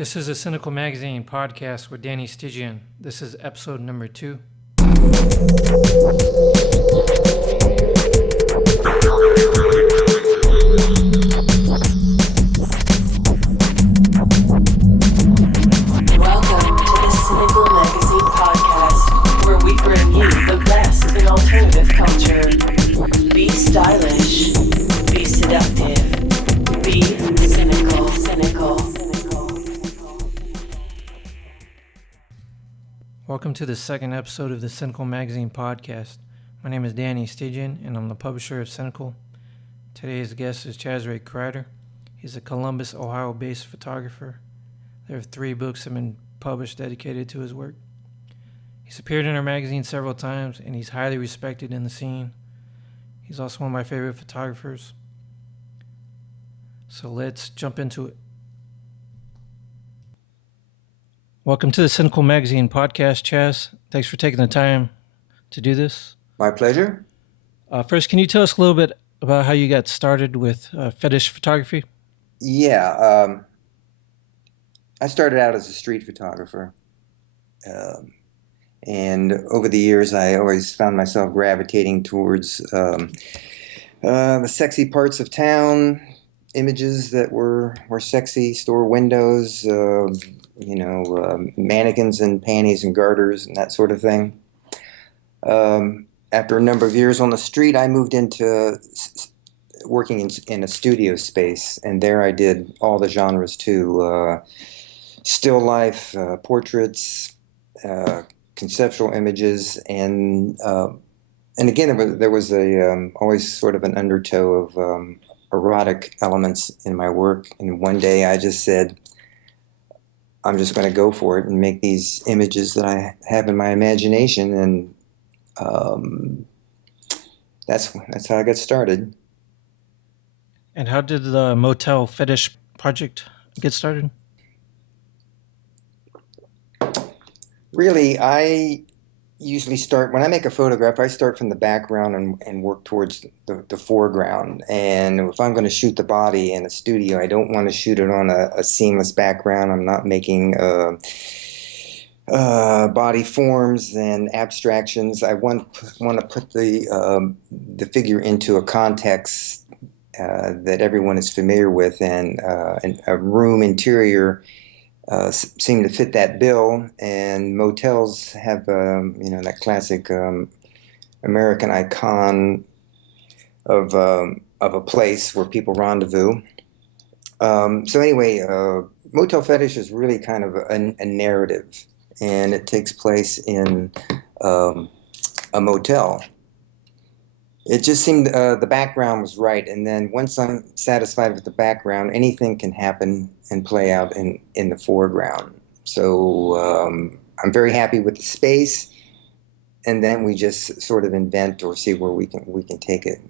This is a Sinical Magazine podcast with Danny Stygion. This is episode number 2. Welcome to the Sinical Magazine podcast, where we bring you the best in alternative culture. Be stylish, be seductive, be cynical. Welcome to the second episode of the Sinical Magazine podcast. My name is Danny Stygion, and I'm the publisher of Sinical. Today's guest is Chas Ray Krider. He's a Columbus, Ohio-based photographer. There are 3 books that have been published dedicated to his work. He's appeared in our magazine several times, and he's highly respected in the scene. He's also one of my favorite photographers. So let's jump into it. Welcome to the Sinical Magazine podcast, Chas. Thanks for taking the time to do this. My pleasure. First, can you tell us a little bit about how you got started with fetish photography? Yeah, I started out as a street photographer. And over the years, I always found myself gravitating towards the sexy parts of town, images that were sexy, store windows, mannequins and panties and garters and that sort of thing. After a number of years on the street, I moved into working in a studio space, and there I did all the genres too. Still life, portraits, conceptual images, and again there was always sort of an undertow of erotic elements in my work. And one day I just said, I'm just going to go for it and make these images that I have in my imagination, and that's how I got started. And how did the motel fetish project get started? Really, I usually start, when I make a photograph, I start from the background and work towards the foreground. And if I'm going to shoot the body in a studio, I don't want to shoot it on a seamless background. I'm not making body forms and abstractions. I want to put the figure into a context that everyone is familiar with, and a room interior seem to fit that bill. And motels have that classic American icon of a place where people rendezvous. So anyway, motel fetish is really kind of a narrative, and it takes place in a motel. It just seemed the background was right, and then once I'm satisfied with the background, anything can happen and play out in the foreground. So I'm very happy with the space, and then we just sort of invent or see where we can take it.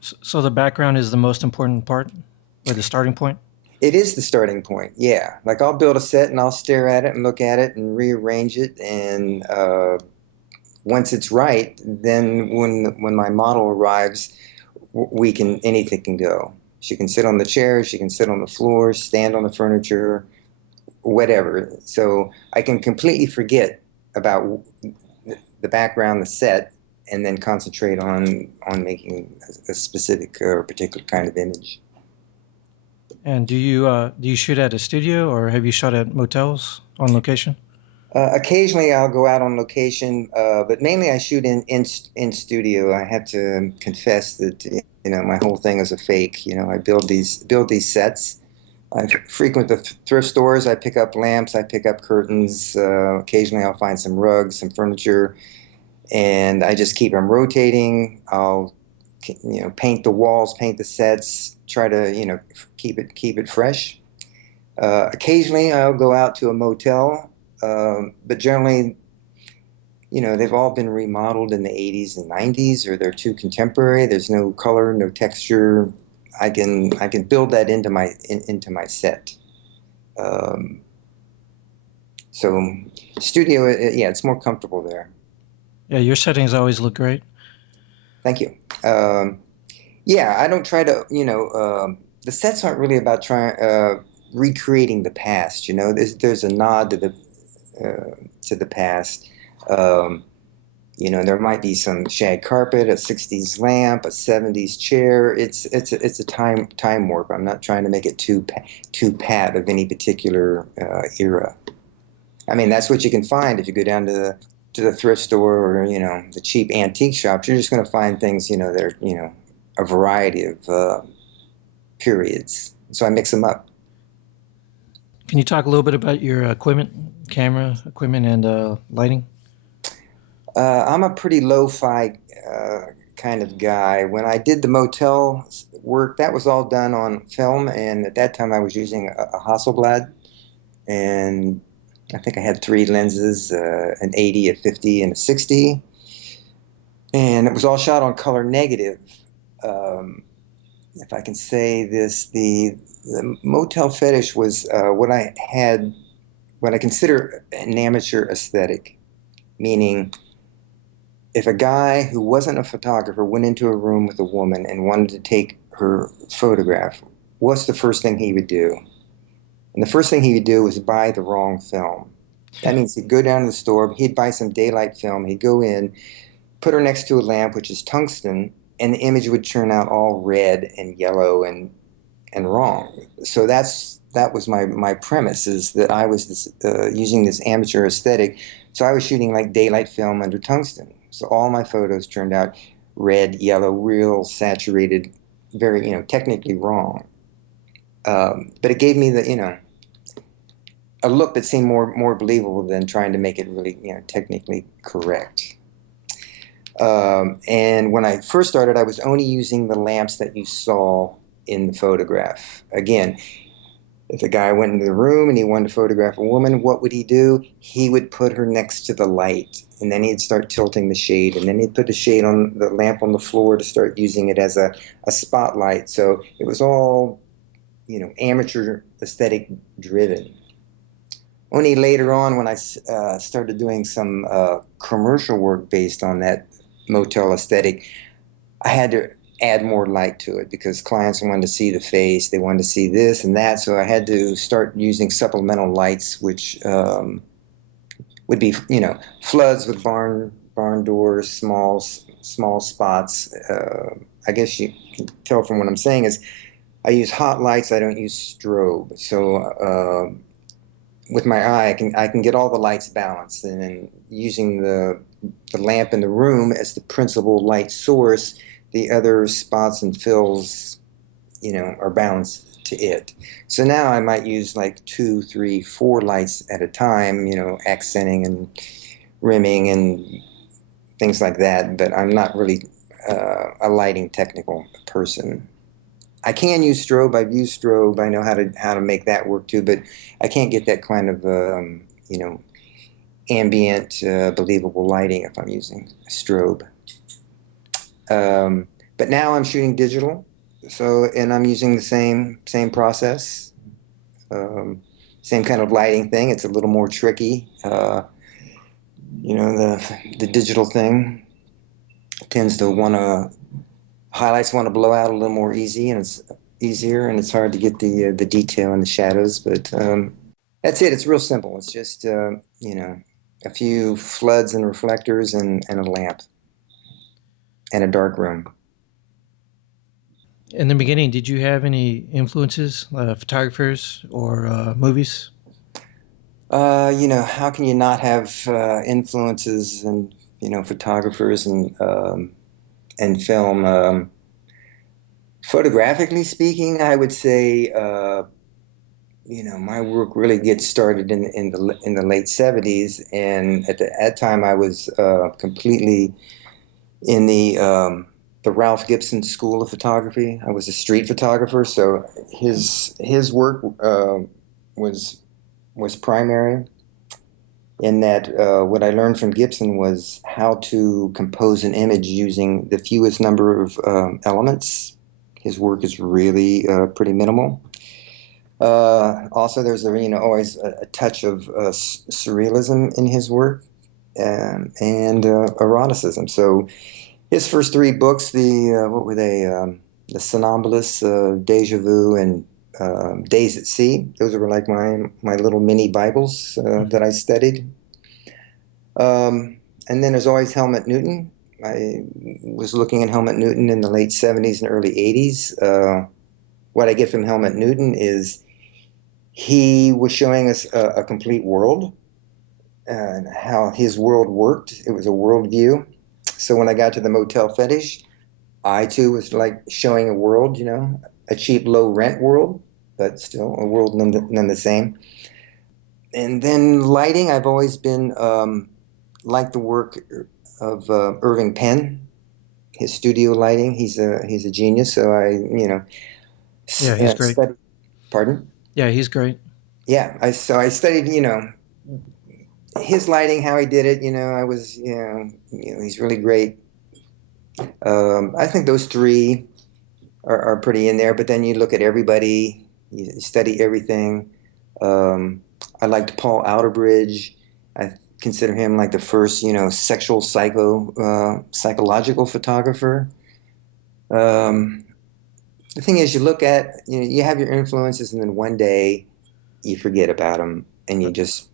So the background is the most important part, or the starting point? It is the starting point, yeah. Like I'll build a set and I'll stare at it and look at it and rearrange it, and once it's right, then when my model arrives, anything can go. She can sit on the chair, she can sit on the floor, stand on the furniture, whatever. So I can completely forget about the background, the set, and then concentrate on making a specific or particular kind of image. And do you shoot at a studio, or have you shot at motels on location? Occasionally I'll go out on location, but mainly I shoot in studio. I have to confess that my whole thing is a fake. I build these sets. I frequent the thrift stores. I pick up lamps. I pick up curtains. Occasionally I'll find some rugs, some furniture, and I just keep them rotating. I'll paint the walls, paint the sets. Try to keep it fresh. Occasionally I'll go out to a motel. But generally, they've all been remodeled in the 80s and 90s, or they're too contemporary. There's no color, no texture. I can build that into my set. So studio, it's more comfortable there. Yeah, your settings always look great. Thank you. I don't try to, the sets aren't really about recreating the past. You know, there's a nod to the past. You know, there might be some shag carpet, a '60s lamp, a '70s chair. It's a time warp. I'm not trying to make it too pat of any particular era. I mean, that's what you can find if you go down to the thrift store or, you know, the cheap antique shops. You're just going to find things, you know, that are, you know, a variety of periods. So I mix them up. Can you talk a little bit about your equipment, camera equipment, and lighting? I'm a pretty lo-fi kind of guy. When I did the motel work, that was all done on film, and at that time I was using a Hasselblad, and I think I had 3 lenses, an 80, a 50, and a 60, and it was all shot on color negative. If I can say this, the motel fetish was what I consider an amateur aesthetic, meaning if a guy who wasn't a photographer went into a room with a woman and wanted to take her photograph, what's the first thing he would do? And the first thing he would do was buy the wrong film. That means he'd go down to the store, he'd buy some daylight film, he'd go in, put her next to a lamp, which is tungsten, and the image would turn out all red and yellow and wrong. So that was my premise, is that I was using this amateur aesthetic. So I was shooting like daylight film under tungsten. So all my photos turned out red, yellow, real saturated, very, you know, technically wrong. But it gave me the, you know, a look that seemed more believable than trying to make it really, you know, technically correct. And when I first started, I was only using the lamps that you saw in the photograph. Again, if a guy went into the room and he wanted to photograph a woman, what would he do? He would put her next to the light, and then he'd start tilting the shade, and then he'd put the shade on the lamp on the floor to start using it as a spotlight. So it was all, you know, amateur aesthetic driven. Only later on, when I started doing some commercial work based on that motel aesthetic, I had to add more light to it because clients wanted to see the face, they wanted to see this and that, so I had to start using supplemental lights, which would be, you know, floods with barn doors, small spots. I guess you can tell from what I'm saying is I use hot lights, I don't use strobe. So with my eye, I can get all the lights balanced, and then using the lamp in the room as the principal light source, the other spots and fills, you know, are balanced to it. So now I might use like 2, 3, 4 lights at a time, you know, accenting and rimming and things like that, but I'm not really a lighting technical person. I can use strobe. I've used strobe. I know how to make that work too, but I can't get that kind of you know, ambient, believable lighting if I'm using strobe. But now I'm shooting digital, and I'm using the same process, same kind of lighting thing. It's a little more tricky. You know, the digital thing tends to highlights want to blow out a little more easier, and it's hard to get the detail in the shadows. But that's it. It's real simple. It's just you know, a few floods and reflectors and a lamp and a dark room. In the beginning, did you have any influences, photographers or movies? You know, how can you not have influences and, you know, photographers and film? Photographically speaking, I would say, you know, my work really gets started in the late '70s, and at that time I was completely in the Ralph Gibson School of Photography. I was a street photographer, so his work was primary. In that, what I learned from Gibson was how to compose an image using the fewest number of elements. His work is really pretty minimal. Also, there's always a touch of surrealism in his work, and eroticism. So his first 3 books, what were they? The Somnambulist, Deja Vu, and Days at Sea. Those were like my little mini Bibles that I studied. And then there's always Helmut Newton. I was looking at Helmut Newton in the late 70s and early 80s. What I get from Helmut Newton is he was showing us a complete world and how his world worked. It was a worldview. So when I got to the motel fetish, I too was like showing a world, a cheap, low rent world, but still a world none the same. And then lighting, I've always been like the work of Irving Penn, his studio lighting. He's a genius. So Yeah, he's great. Pardon? Yeah, he's great. Yeah, I studied, his lighting, how he did it. I was, he's really great. I think those three are pretty in there. But then you look at everybody, you study everything. I liked Paul Outerbridge. I consider him like the first, sexual psychological photographer. The thing is, you look at, you have your influences, and then one day you forget about them, and you just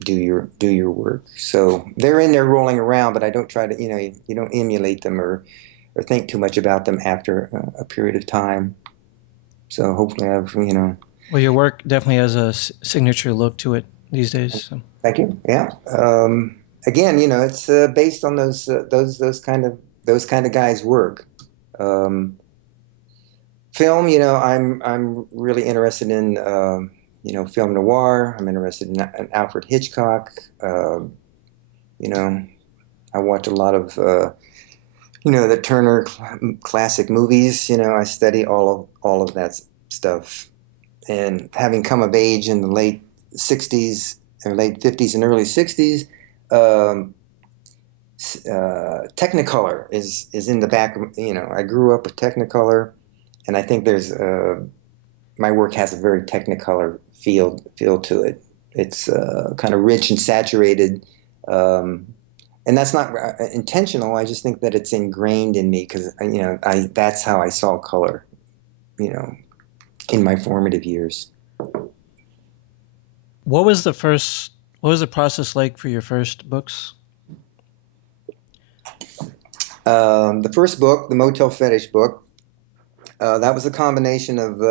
do your work. So they're in there rolling around, but I don't try to, you don't emulate them or think too much about them after a period of time. So hopefully I've, Well, your work definitely has a signature look to it these days. So. Thank you. Yeah. Again, it's based on those kind of guys' work. Film, I'm really interested in film noir. I'm interested in Alfred Hitchcock. I watch a lot of the Turner classic movies. I study all of that stuff. And having come of age in the late 60s or late 50s and early 60s, Technicolor is in the back. I grew up with Technicolor, and I think there's my work has a very Technicolor feel to it. It's kind of rich and saturated, and that's not intentional. I just think that it's ingrained in me because that's how I saw color, in my formative years. What was the process like for your first books? The first book, the Motel Fetish book, that was a combination of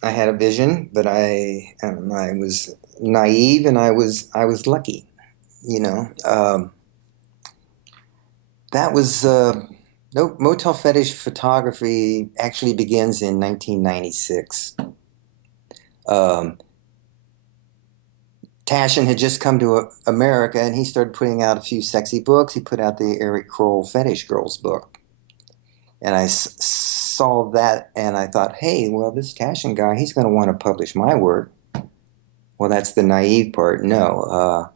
I had a vision, but I was naive and I was lucky, that was Motel Fetish photography actually begins in 1996. Tashin had just come to America, and he started putting out a few sexy books. He put out the Eric Kroll Fetish Girls book. And I saw that, and I thought, hey, well, this Tashin guy, he's going to want to publish my work. Well, that's the naive part. No.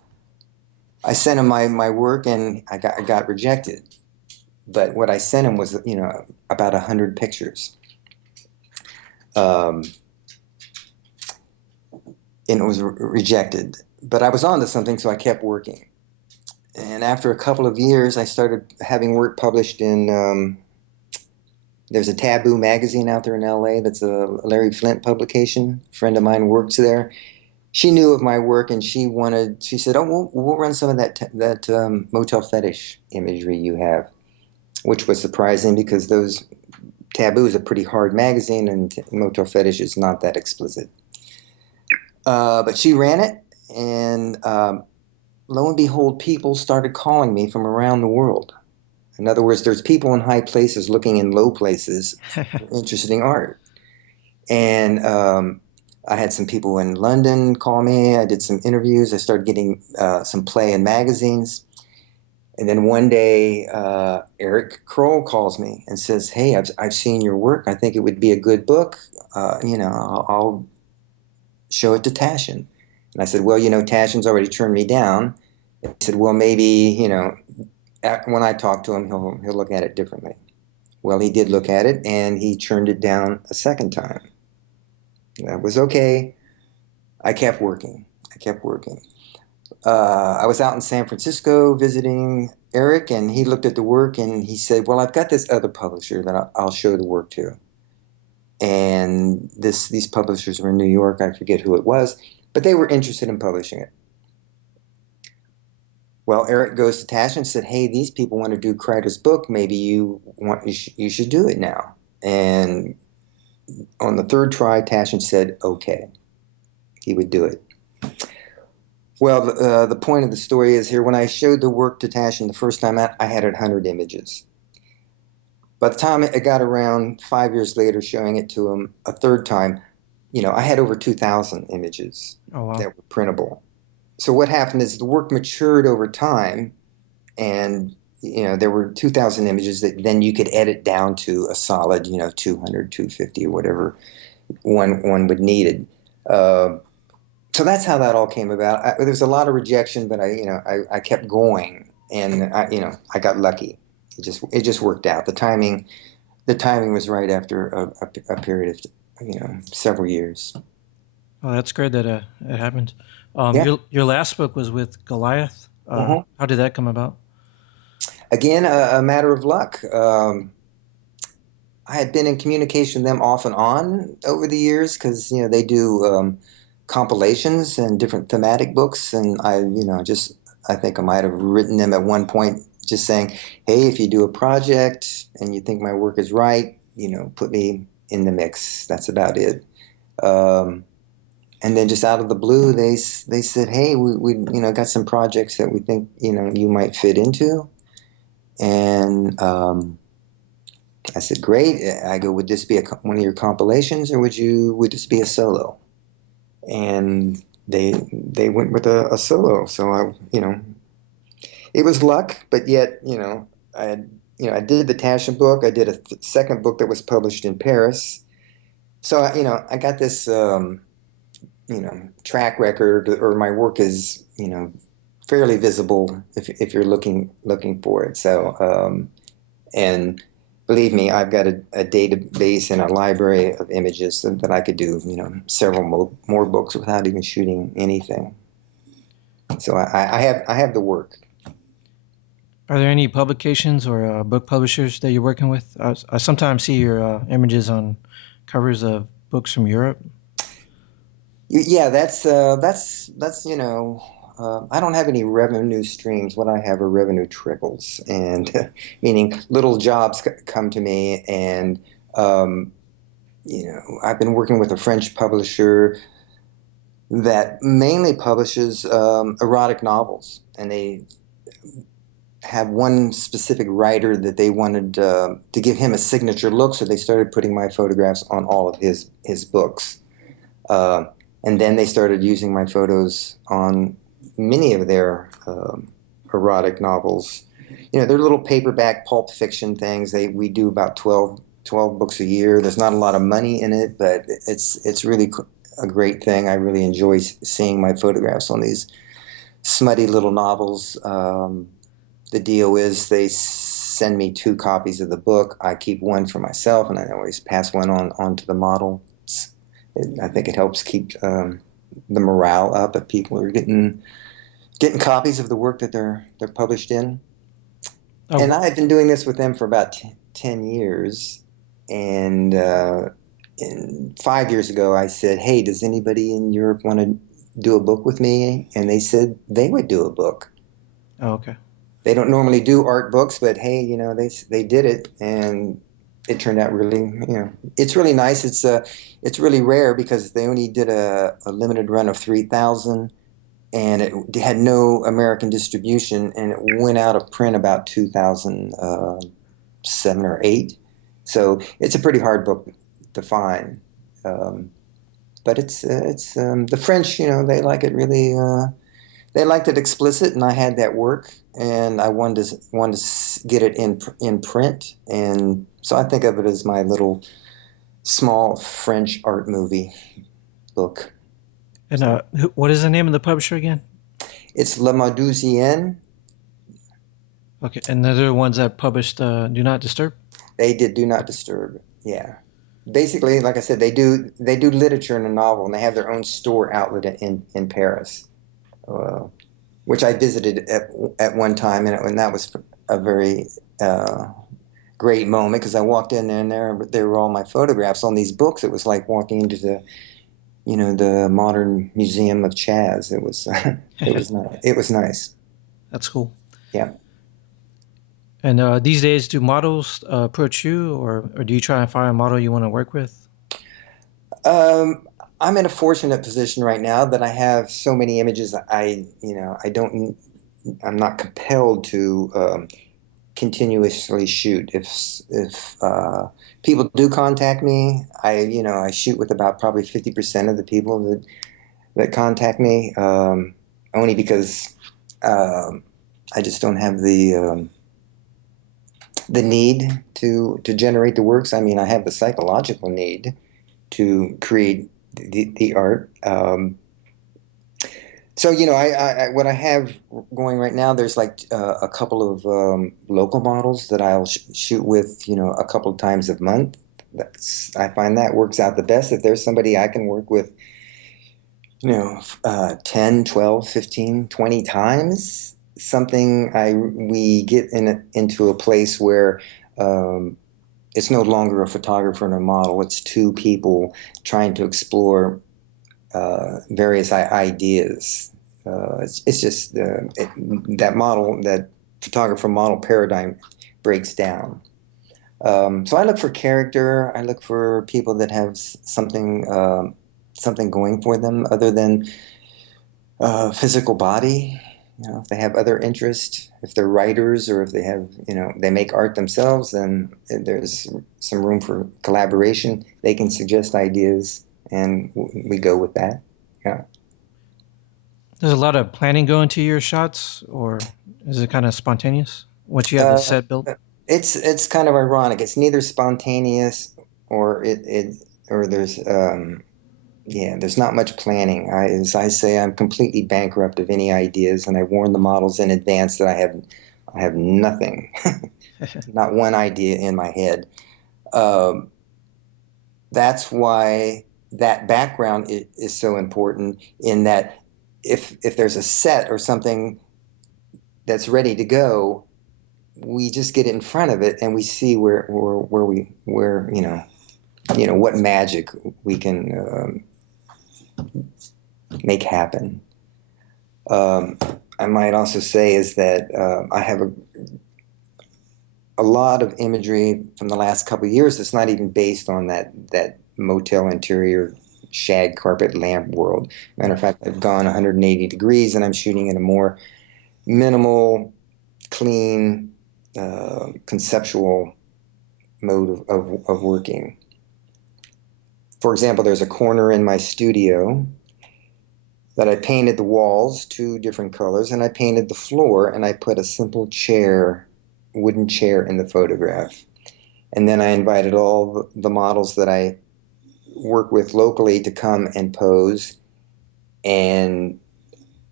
I sent him my work, and I got rejected. But what I sent him was, about 100 pictures. And it was rejected. But I was onto something, so I kept working. And after a couple of years, I started having work published in, there's a Taboo magazine out there in LA that's a Larry Flint publication. A friend of mine works there. She knew of my work, and she said, oh, we'll run some of that Motel Fetish imagery you have, which was surprising because Taboo is a pretty hard magazine, and Motel Fetish is not that explicit. But she ran it, and lo and behold, people started calling me from around the world. In other words, there's people in high places looking in low places interested in art. And I had some people in London call me. I did some interviews. I started getting some play in magazines. And then one day, Eric Kroll calls me and says, hey, I've seen your work. I think it would be a good book. I'll show it to Tashin. And I said, well, Tashin's already turned me down. He said, well, maybe, when I talk to him, he'll look at it differently. Well, he did look at it, and he turned it down a second time. That was okay. I kept working. I was out in San Francisco visiting Eric, and he looked at the work, and he said, well, I've got this other publisher that I'll show the work to. and these publishers were in New York. I forget who it was, but they were interested in publishing it. Well, Eric goes to Tash and said, "Hey, these people want to do Krider's book. Maybe you should do it now." And on the third try, Tash said, "Okay, he would do it." Well, the point of the story is here. When I showed the work to Tashin the first time out, I had 100 images. By the time it got around 5 years later, showing it to him a third time, I had over 2,000 images Oh, wow. that were printable. So what happened is the work matured over time, and there were 2,000 images that then you could edit down to a solid, 200, 250, or whatever one would need it. So that's how that all came about. There was a lot of rejection, but I kept going, and I got lucky. It just worked out. The timing was right after a period of several years. Oh, that's great that it happened. Yeah. Your last book was with Goliath. How did that come about? Again, a matter of luck. I had been in communication with them off and on over the years because they do compilations and different thematic books, and I think I might have written them at one point just saying, "Hey, if you do a project and you think my work is right, put me in the mix." That's about it. And then just out of the blue, they said, "Hey, we got some projects that we think you might fit into," and I said, "Great." I go, "Would this be one of your compilations, or would this be a solo?" And they went with a solo. So it was luck, but yet I did the Taschen book. I did a second book that was published in Paris. So I got this track record, or my work is fairly visible if you're looking for it. So and believe me, I've got a database and a library of images that I could do, several more books without even shooting anything. So I have the work. Are there any publications or book publishers that you're working with? I sometimes see your images on covers of books from Europe. Yeah, that's I don't have any revenue streams. What I have are revenue trickles, and meaning little jobs come to me, and I've been working with a French publisher that mainly publishes erotic novels, and they have one specific writer that they wanted to give him a signature look, so they started putting my photographs on all of his books. And then they started using my photos on many of their erotic novels. They're little paperback pulp fiction things. We do about 12 books a year. There's not a lot of money in it, but it's really a great thing. I really enjoy seeing my photographs on these smutty little novels. The deal is they send me 2 copies of the book. I keep one for myself, and I always pass one on to the model. I think it helps keep the morale up if people are getting copies of the work that they're published in. Oh. And I've been doing this with them for about 10 years. And 5 years ago, I said, "Hey, does anybody in Europe want to do a book with me?" And they said they would do a book. Oh, okay. They don't normally do art books, but hey, they did it, and it turned out really, it's really nice. It's really rare because they only did a limited run of 3,000, and it had no American distribution, and it went out of print about 2007 or 8. So it's a pretty hard book to find. But it's the French, they like it really. They liked it explicit, and I had that work, and I wanted to get it in print, and so I think of it as my little small French art movie book. And what is the name of the publisher again? It's Le Madouzienne. Okay, and they're the ones that published Do Not Disturb? They did Do Not Disturb, yeah. Basically, like I said, they do literature and a novel, and they have their own store outlet in Paris. Which I visited at one time, and that was a very great moment because I walked in there and there were all my photographs on these books. It was like walking into the modern museum of Chas. It was it was nice. It was nice. That's cool. Yeah. And these days, do models approach you, or do you try and find a model you want to work with? I'm in a fortunate position right now that I have so many images. I'm not compelled to continuously shoot. If people do contact me, I shoot with about probably 50% of the people that contact me, only because I just don't have the need to generate the works. I mean, I have the psychological need to create the art. So, what I have going right now, there's like a couple of local models that I'll shoot with, a couple of times a month. I find that works out the best. If there's somebody I can work with, 10, 12, 15, 20 times, we get into a place where it's no longer a photographer and a model. It's two people trying to explore various ideas. It's just that photographer model paradigm breaks down. So I look for character. I look for people that have something going for them other than physical body. If they have other interests, if they're writers, or if they have, they make art themselves, then there's some room for collaboration. They can suggest ideas, and we go with that. Yeah. There's a lot of planning going to your shots, or is it kind of spontaneous once you have the set built? It's kind of ironic. It's neither spontaneous or there's there's not much planning. As I say, I'm completely bankrupt of any ideas, and I warn the models in advance that I have nothing, not one idea in my head. That's why that background is so important, in that if there's a set or something that's ready to go, we just get in front of it and we see where what magic we can make happen. I might also say is that I have a lot of imagery from the last couple of years that's not even based on that motel interior shag carpet lamp world. Matter of fact, I've gone 180 degrees and I'm shooting in a more minimal, clean, conceptual mode of working. For example, there's a corner in my studio that I painted the walls 2 different colors, and I painted the floor, and I put a simple wooden chair in the photograph. And then I invited all the models that I work with locally to come and pose, and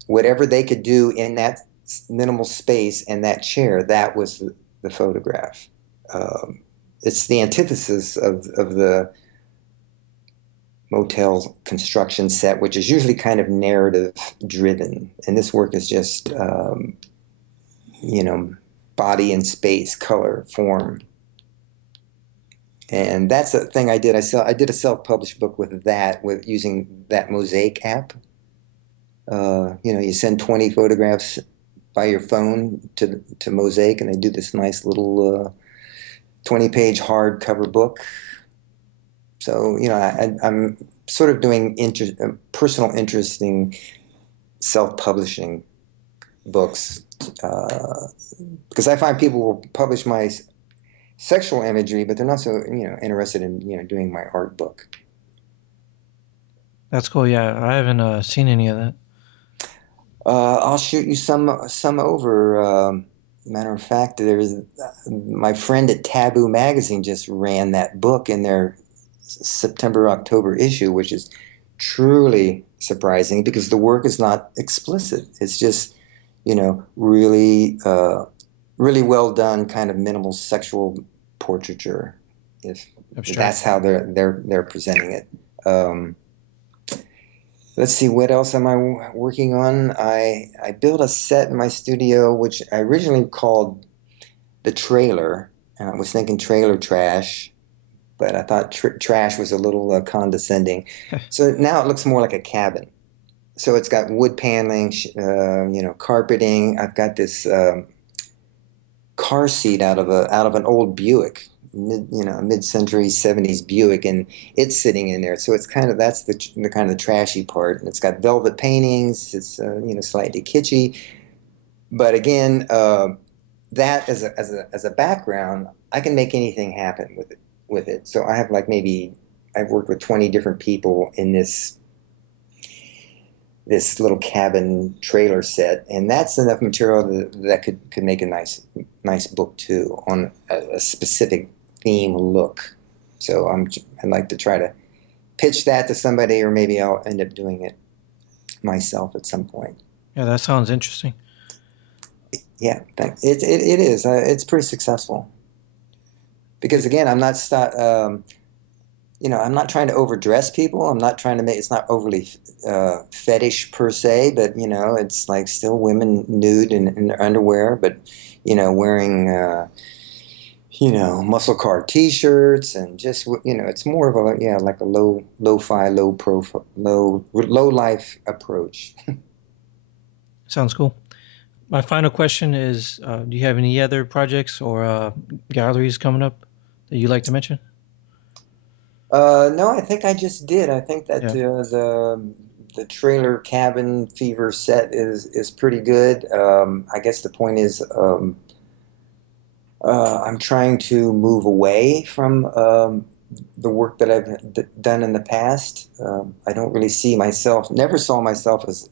whatever they could do in that minimal space and that chair, that was the photograph. It's the antithesis of the motel construction set, which is usually kind of narrative driven, and this work is just body and space, color, form. And that's the thing I did. I did a self-published book with using that Mosaic app. You send 20 photographs by your phone to Mosaic, and they do this nice little 20-page hardcover book. So, I'm sort of doing personal, interesting self-publishing books because I find people will publish my sexual imagery, but they're not so, interested in, doing my art book. That's cool. Yeah, I haven't seen any of that. I'll shoot you some over. Matter of fact, there's my friend at Taboo Magazine just ran that book in their September-October issue, which is truly surprising because the work is not explicit. It's just, really well done, kind of minimal sexual portraiture. If that's how they're presenting it. Let's see, what else am I working on? I built a set in my studio, which I originally called The Trailer, I was thinking trailer trash, but I thought trash was a little condescending. So now it looks more like a cabin. So it's got wood paneling, carpeting. I've got this car seat out of an old Buick, mid-century '70s Buick, and it's sitting in there. So it's that's the kind of the trashy part. And it's got velvet paintings. It's slightly kitschy, but again, that as a background, I can make anything happen with it. So I have I've worked with 20 different people in this little cabin trailer set, and that's enough material that could make a nice book too, on a specific theme look. So I'd like to try to pitch that to somebody, or maybe I'll end up doing it myself at some point. Yeah, that sounds interesting. Yeah, thanks. It is. It's pretty successful. Because again, I'm not I'm not trying to overdress people. I'm not trying to make it's not overly fetish per se, but it's like still women nude in their underwear, but wearing muscle car T-shirts, and just it's more of like a lo-fi, low profile, low life approach. Sounds cool. My final question is, do you have any other projects or galleries coming up that you'd like to mention? No, I think I just did. I think that the trailer cabin fever set is pretty good. I guess the point is I'm trying to move away from the work that I've done in the past. I don't really never saw myself as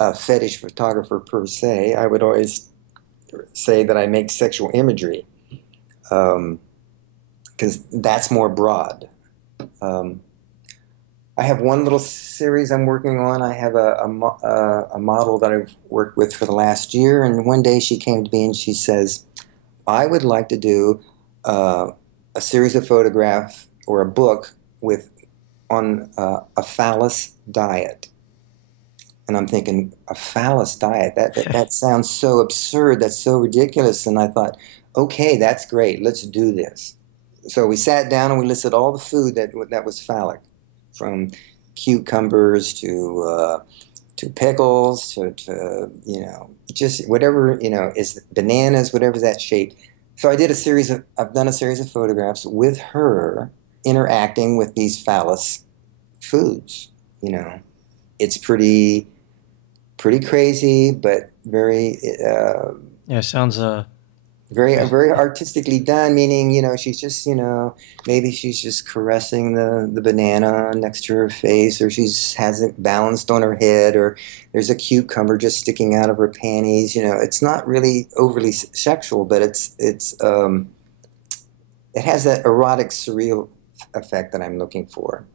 a fetish photographer per se. I would always say that I make sexual imagery. Because that's more broad. I have one little series I'm working on. I have a model that I've worked with for the last year, and one day she came to me and she says, I would like to do a series of photographs or a book on a phallus diet. And I'm thinking, a phallus diet? That sounds so absurd. That's so ridiculous. And I thought, okay, that's great. Let's do this. So we sat down and we listed all the food that was phallic, from cucumbers to pickles to just whatever is bananas, whatever's that shape. So I've done a series of photographs with her interacting with these phallus foods. It's pretty crazy, but very Sounds very artistically done, meaning she's just maybe she's just caressing the banana next to her face, or has it balanced on her head, or there's a cucumber just sticking out of her panties. It's not really overly sexual, but it has that erotic surreal effect that I'm looking for.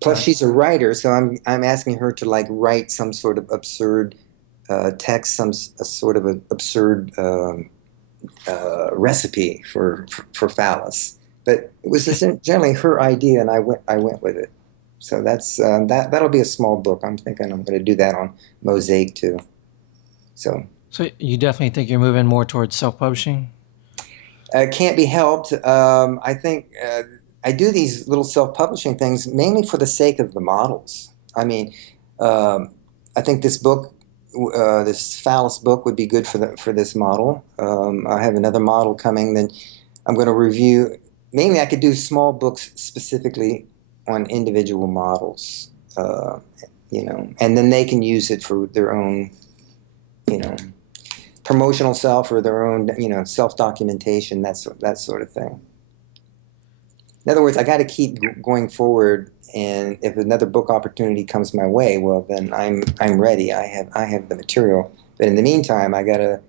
Plus she's a writer, so I'm asking her to write some sort of absurd text, a sort of an absurd recipe for phallus, but it was generally her idea, and I went with it. So that'll be a small book. I'm thinking I'm going to do that on Mosaic too. So you definitely think you're moving more towards self-publishing? Can't be helped. I think I do these little self-publishing things mainly for the sake of the models. I mean, I think this book. This phallus book would be good for this model. I have another model coming that I'm going to review. Mainly, I could do small books specifically on individual models, and then they can use it for their own, promotional self, or their own, self-documentation, that sort of thing. In other words, I got to keep going forward. And if another book opportunity comes my way, well, then I'm ready. I have the material. But in the meantime, I gotta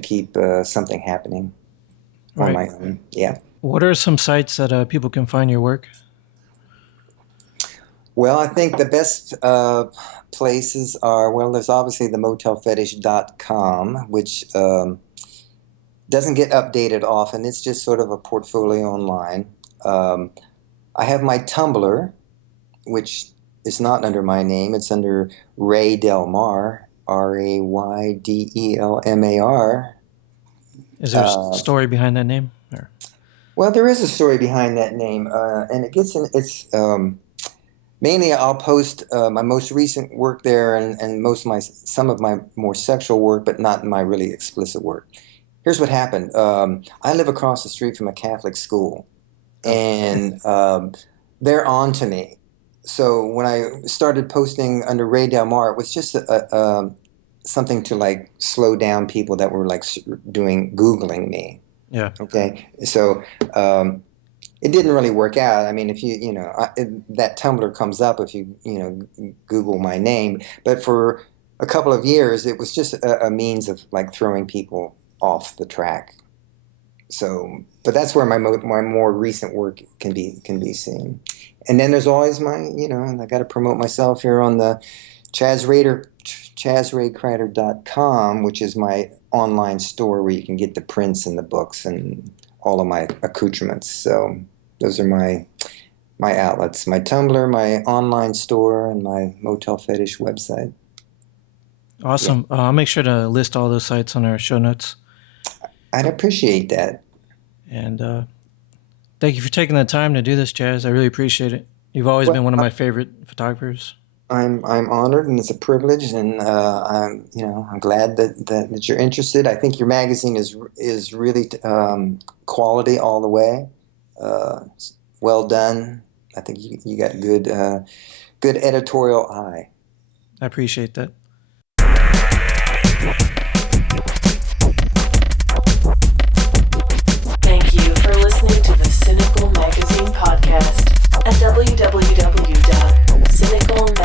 keep something happening on my own. Yeah. What are some sites that people can find your work? Well, I think the best places are, there's obviously the motelfetish.com, which doesn't get updated often. It's just sort of a portfolio online. I have my Tumblr, which is not under my name. It's under Ray Del Mar, Raydelmar. Is there a story behind that name? Or? Well, there is a story behind that name, and it gets in. It's mainly I'll post my most recent work there, and some of my more sexual work, but not my really explicit work. Here's what happened. I live across the street from a Catholic school, and they're on to me. So when I started posting under Ray Del Mar, it was just something to like slow down people that were like Googling me. Yeah. Okay. So it didn't really work out. I mean, if that Tumblr comes up if you Google my name, but for a couple of years it was just a means of like throwing people off the track. So, but that's where my more recent work can be seen. And then there's always my, I got to promote myself here on the ChasRayKrider.com, which is my online store where you can get the prints and the books and all of my accoutrements. So those are my outlets: my Tumblr, my online store, and my Motel Fetish website. Awesome. Yeah. I'll make sure to list all those sites on our show notes. I'd appreciate that. And thank you for taking the time to do this, Chas. I really appreciate it. You've always been one of my favorite photographers. I'm honored, and it's a privilege, and I'm glad that you're interested. I think your magazine is really quality all the way. Well done. I think you got good editorial eye. I appreciate that. Thank you for listening to the Sinical Magazine podcast at www.cynical